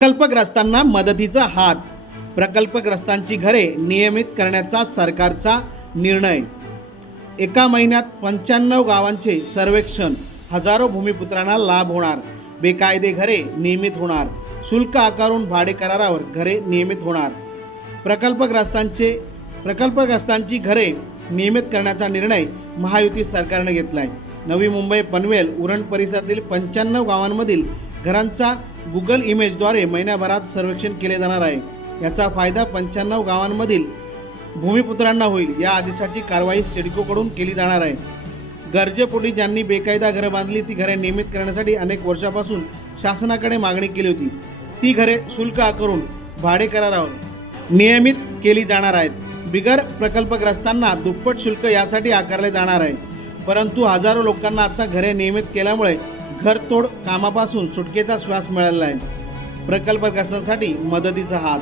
प्रकल्पग्रस्तांना मदतीचा हात. प्रकल्पग्रस्तांची घरे नियमित करण्याचा सरकारचा निर्णय. एका महिन्यात पंच्याण्णव गावांचे सर्वेक्षण. हजारो भूमिपुत्रांना लाभ होणार. बेकायदे घरे नियमित होणार. शुल्क आकारून भाडे करारावर घरे नियमित होणार. प्रकल्पग्रस्तांचे प्रकल्पग्रस्तांची घरे नियमित करण्याचा निर्णय महायुती सरकारने घेतला आहे नवी मुंबई पनवेल उरण परिसरातील पंच्याण्णव गावांमधील घरांचा गुगल इमेजद्वारे महिन्याभरात सर्वेक्षण केले जाणार आहे. याचा फायदा पंच्याण्णव गावांमधील भूमिपुत्रांना होईल. या आदेशाची कारवाई सिडकोकडून केली जाणार आहे. गरजेपोटी ज्यांनी बेकायदा घरं बांधली ती घरे नियमित करण्यासाठी अनेक वर्षापासून शासनाकडे मागणी केली होती. ती घरे शुल्क आकारून भाडे करारावर नियमित केली जाणार आहेत. बिगर प्रकल्पग्रस्तांना दुप्पट शुल्क यासाठी आकारले जाणार आहे. परंतु हजारो लोकांना आता घरे नियमित केल्यामुळे घरतोड कामापासून सुटकेचा श्वास मिळालेला आहे प्रकल्पग्रस्तांसाठी मदतीचा हात?